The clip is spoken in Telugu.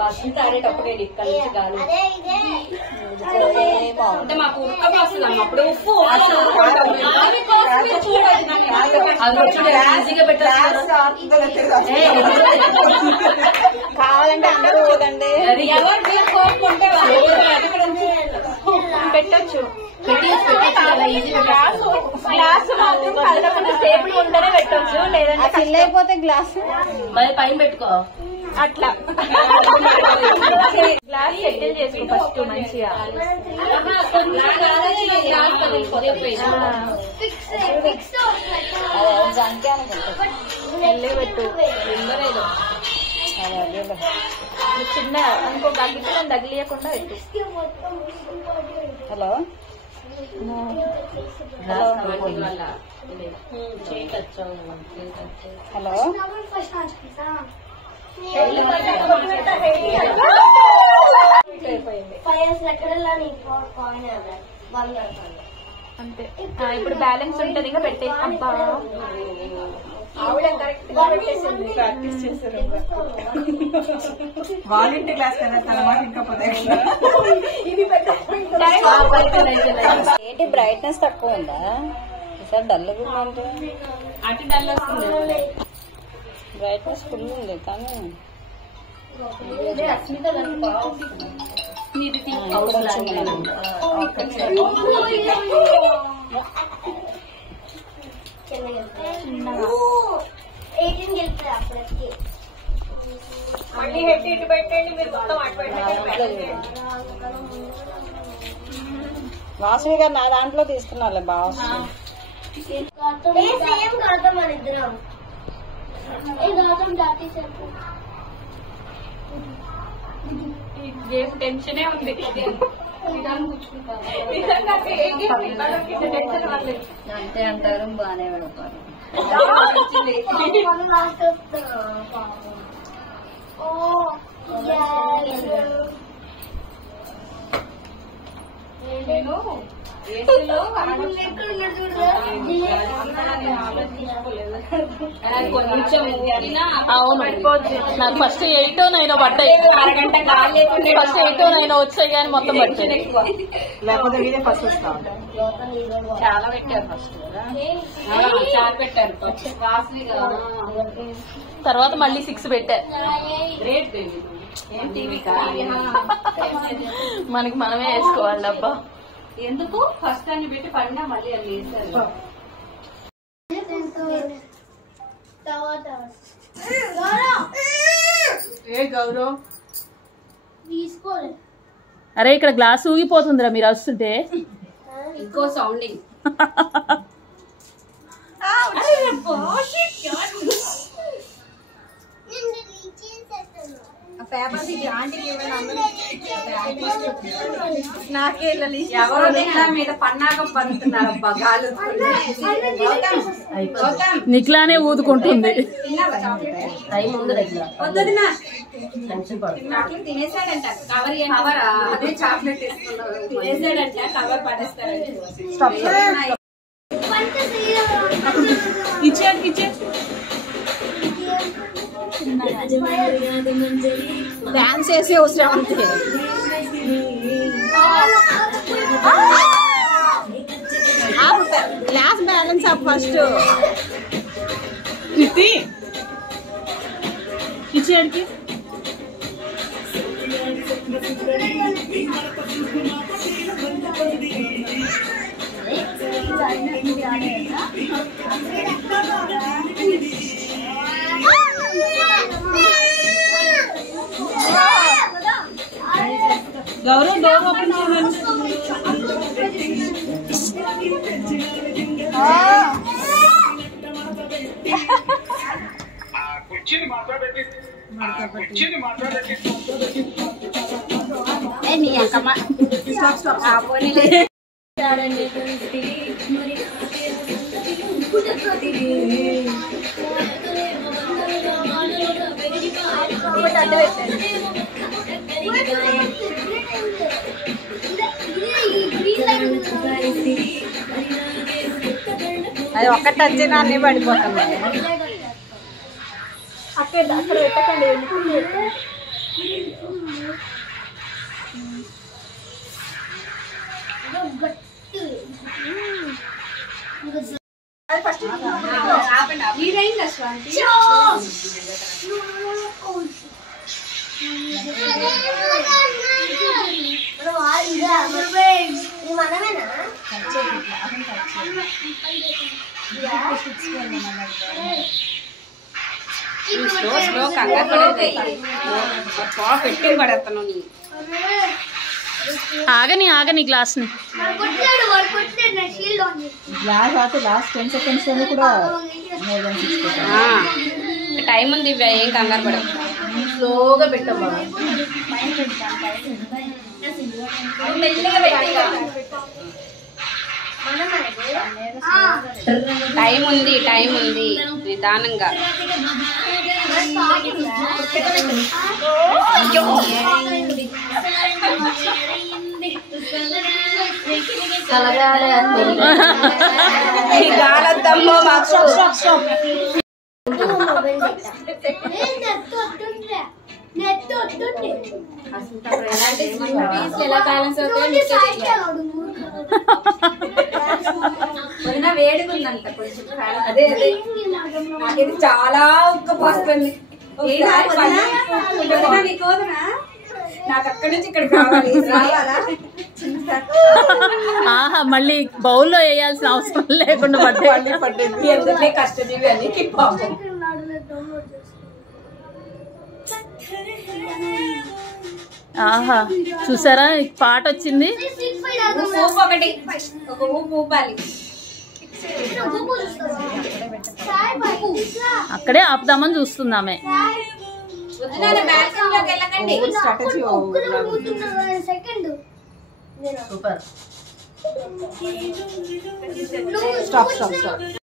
బస్సు ఆడేటప్పుడు ఇక్కడ నుంచి గాలి అంటే మాకు ఉడకగా వస్తుంది అప్పుడు ఉప్పు ఈజీగా పెట్టారు కావాలంటే అందరూ పోదండి కోరుకుంటే పెట్టచ్చు. గ్లాస్ మాత్రం కదలకుండా స్టేబుల్ ఉంటేనే పెట్టొచ్చు, లేదంటే ఫిల్ అయిపోతే గ్లాస్ మరి పైన పెట్టుకో. అట్లా గ్లాస్ సెటిల్ చేసుకో ఫస్ట్ మంచిగా. పెట్టు చిన్న ఇంకో గగ్గితో తగిలియకుండా పెట్టు. హలో హలో హలో అంతే. ఇప్పుడు బ్యాలెన్స్ ఉంటుంది ఇంకా పెట్టే. అబ్బా ప్రాక్టీస్ చేశారు వాలంటీర్ క్లాస్ కదా తర్వాత ఇంకా ఏంటి బ్రైట్నెస్ తక్కువ ఉందా సార్? డల్గా అంటే అటు డల్ వస్తుంది, బ్రైట్నెస్ ఫుల్ ఉంది కానీ మళ్ళీ హెడ్ ఇటు పెట్టండి, మీరు మొత్తం అటు పెట్టండి. వాసవి గారు నా దాంట్లో తీసుకున్నాలే బాగా ఏం టెన్షనే ఉంది. అంతే అంటారు బాగానే పెడతారు. నేను నాకు ఫస్ట్ 8 or 9 పట్టాయి. అరగంట గాలి ఫస్ట్ 8 or 9 వచ్చాయి కానీ మొత్తం పట్టాయి. లేకపోతే ఇదే ఫస్ట్ వస్తాం. చాలా పెట్టారు ఫస్ట్ కదా, చాలా పెట్టారు వాసవి కదా. తర్వాత మళ్ళీ 6 పెట్టా. గ్రేట్ ఏం టీవీ మనకి మనమే వేసుకోవాలి. అబ్బా ఎందుకు ఫస్ట్ అని పెట్టి పడినా మళ్ళీ అది వేసారు. ఏ గౌరవ్ అరే ఇక్కడ గ్లాస్ ఊగిపోతుందిరా మీరు వస్తుంటే. ఇంకో సౌండింగ్ ఎవరు మీద పన్నాగం పడుతున్నారు అబ్బా గాలు. నిక్లానే ఊదుకుంటుంది. తినేసాడంట కవర్, కవరా అదే చాక్లెట్ తీసుకున్నారు, తినేసాడంట కవర్ పడేస్తారంట. డాన్స్ చేసి అవసరం అంతే. గ్లాస్ బ్యాలెన్స్ అప్ ఫస్ట్ ఇచ్చేడికి గౌరవ్ డోర్ ఓపెన్ అది ఒక్కటి వచ్చినా అన్ని పడిపోతున్నాయి. అక్కడ పెట్టకండి. మీరైందా స్వామి స్లో కంగారు పడేది పెట్టి పడేస్తాను ఆగని ఆగని గ్లాస్ ని గ్లాస్ అయితే లాస్ట్ 10 seconds లోనే కూడా టైం ఉంది ఏం కంగారు పడదు స్లోగా పెట్టమ్మా టైం ఉంది నిదానంగా గాలద్దమ్మో మాకు ఎలా బ్యాలెన్స్ అవుతాయో వేడుకుందంట కొంచెం అదే నాకైతే చాలా ఉక్కపోస్తుంది నాకు అక్కడి నుంచి ఇక్కడ కావాలి రావాలా ఆహా మళ్ళీ బౌల్లో వేయాల్సిన అవసరం లేకుండా పడ్డది ఎందుకంటే కష్టజీవి అని పాపం ఆహా చూసారా పాట వచ్చింది ఊపు ఒకటి ఒక ఊపు ఊపాలి అక్కడే ఆపుదామని చూస్తుందామే సూపర్ స్టాప్